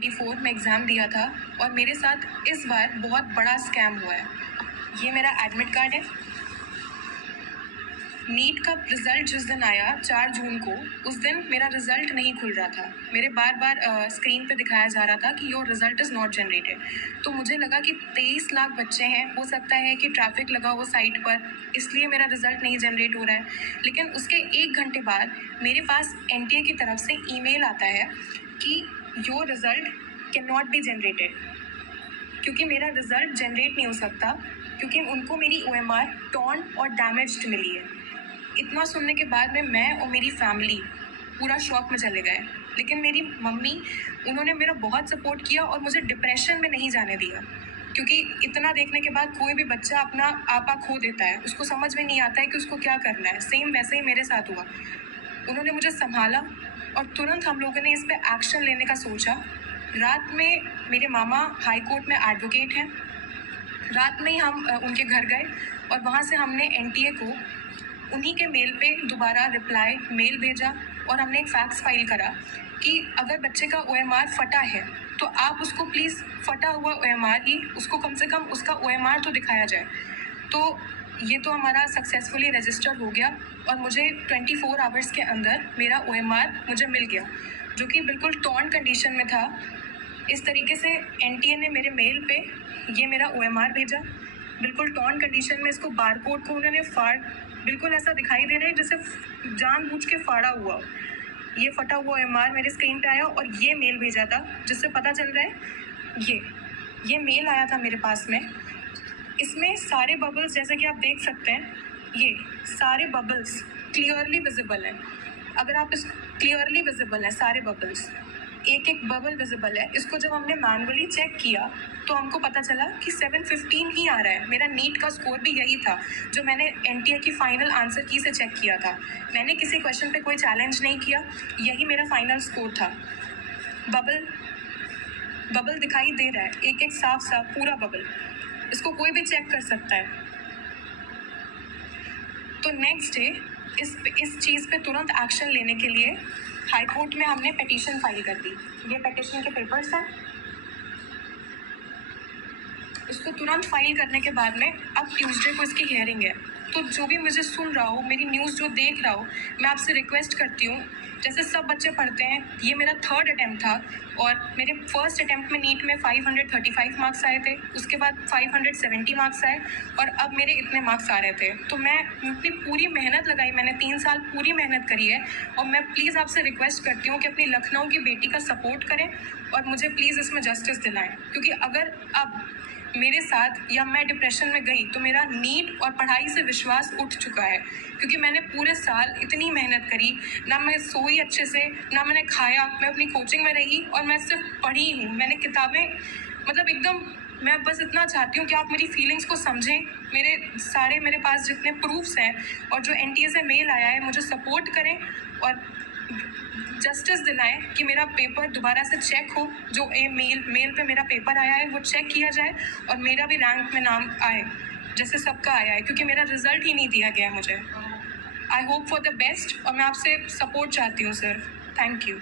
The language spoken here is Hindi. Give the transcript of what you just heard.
24 में एग्ज़ाम दिया था और मेरे साथ इस बार बहुत बड़ा स्कैम हुआ है। ये मेरा एडमिट कार्ड है। नीट का रिज़ल्ट जिस दिन आया 4 जून को, उस दिन मेरा रिज़ल्ट नहीं खुल रहा था। मेरे बार बार स्क्रीन पे दिखाया जा रहा था कि your result is not generated. तो मुझे लगा कि 23 लाख बच्चे हैं, हो सकता है कि ट्रैफिक लगा हो साइट पर, इसलिए मेरा रिज़ल्ट नहीं जनरेट हो रहा है। लेकिन उसके 1 घंटे बाद मेरे पास एनटीए की तरफ से ईमेल आता है कि your result can not be generated, क्योंकि मेरा रिज़ल्ट जनरेट नहीं हो सकता, क्योंकि उनको मेरी OMR टॉर्न और डैमेज्ड मिली है। इतना सुनने के बाद में मैं और मेरी फैमिली पूरा शॉक में चले गए। लेकिन मेरी मम्मी, उन्होंने मेरा बहुत सपोर्ट किया और मुझे डिप्रेशन में नहीं जाने दिया, क्योंकि इतना देखने के बाद कोई भी बच्चा अपना आपा खो देता है, उसको समझ में नहीं आता है कि उसको क्या करना है। सेम वैसे ही मेरे साथ हुआ। उन्होंने मुझे संभाला और तुरंत हम लोगों ने इस पर एक्शन लेने का सोचा। रात में मेरे मामा हाई कोर्ट में एडवोकेट हैं। रात में ही हम उनके घर गए और वहाँ से हमने एनटीए को उन्हीं के मेल पे दोबारा रिप्लाई मेल भेजा और हमने एक फैक्स फाइल करा कि अगर बच्चे का OMR फटा है तो आप उसको प्लीज़ फटा हुआ OMR ही, उसको कम से कम उसका OMR तो दिखाया जाए। तो ये तो हमारा सक्सेसफुली रजिस्टर हो गया और मुझे 24 आवर्स के अंदर मेरा OMR मुझे मिल गया, जो कि बिल्कुल टॉर्न कंडीशन में था। इस तरीके से एनटीए ने मेरे मेल पे ये मेरा OMR भेजा, बिल्कुल टॉर्न कंडीशन में। इसको बारकोड को उन्होंने बिल्कुल ऐसा दिखाई दे रहा है जैसे जानबूझ के फाड़ा हुआ। ये फटा हुआ OMR मेरे स्क्रीन पे आया और ये मेल भेजा था, जिससे पता चल रहा है ये मेल आया था मेरे पास में। इसमें सारे बबल्स, जैसे कि आप देख सकते हैं, ये सारे बबल्स क्लियरली विजिबल है। अगर आप इस क्लियरली विजिबल है सारे बबल्स, एक एक बबल विजिबल है। इसको जब हमने मैनुअली चेक किया तो हमको पता चला कि 715 ही आ रहा है। मेरा नीट का स्कोर भी यही था जो मैंने एनटीए की फाइनल आंसर की से चेक किया था। मैंने किसी क्वेश्चन पे कोई चैलेंज नहीं किया, यही मेरा फाइनल स्कोर था। बबल दिखाई दे रहा है, एक एक साफ साफ पूरा बबल, इसको कोई भी चेक कर सकता है। तो नेक्स्ट डे इस चीज़ पे तुरंत एक्शन लेने के लिए हाई कोर्ट में हमने पिटीशन फाइल कर दी। ये पिटीशन के पेपर्स हैं। इसको तुरंत फाइल करने के बाद में अब ट्यूसडे को इसकी हियरिंग है। तो जो भी मुझे सुन रहा हो, मेरी न्यूज़ जो देख रहा हो, मैं आपसे रिक्वेस्ट करती हूँ, जैसे सब बच्चे पढ़ते हैं, ये मेरा 3rd अटैम्प्ट था और मेरे फर्स्ट अटैम्प्ट में नीट में 535 मार्क्स आए थे, उसके बाद 570 मार्क्स आए और अब मेरे इतने मार्क्स आ रहे थे। तो मैं अपनी पूरी मेहनत लगाई, मैंने 3 साल पूरी मेहनत करी है और मैं प्लीज़ आपसे रिक्वेस्ट करती हूँ कि अपनी लखनऊ की बेटी का सपोर्ट करें और मुझे प्लीज़ इसमें जस्टिस दिलाएं, क्योंकि अगर अब मेरे साथ या मैं डिप्रेशन में गई तो मेरा नीट और पढ़ाई से विश्वास उठ चुका है, क्योंकि मैंने पूरे साल इतनी मेहनत करी, ना मैं सोई अच्छे से, ना मैंने खाया, मैं अपनी कोचिंग में रही और मैं सिर्फ पढ़ी हूँ। मैंने किताबें मतलब एकदम, मैं बस इतना चाहती हूँ कि आप मेरी फीलिंग्स को समझें। मेरे पास जितने प्रूफ्स हैं और जो एनटीए से मेल आया है, मुझे सपोर्ट करें और जस्टिस दिलाएं कि मेरा पेपर दोबारा से चेक हो। जो मेल पे मेरा पेपर आया है वो चेक किया जाए और मेरा भी रैंक में नाम आए जैसे सबका आया है, क्योंकि मेरा रिजल्ट ही नहीं दिया गया मुझे। I hope for the best और मैं आपसे सपोर्ट चाहती हूँ सर। Thank you.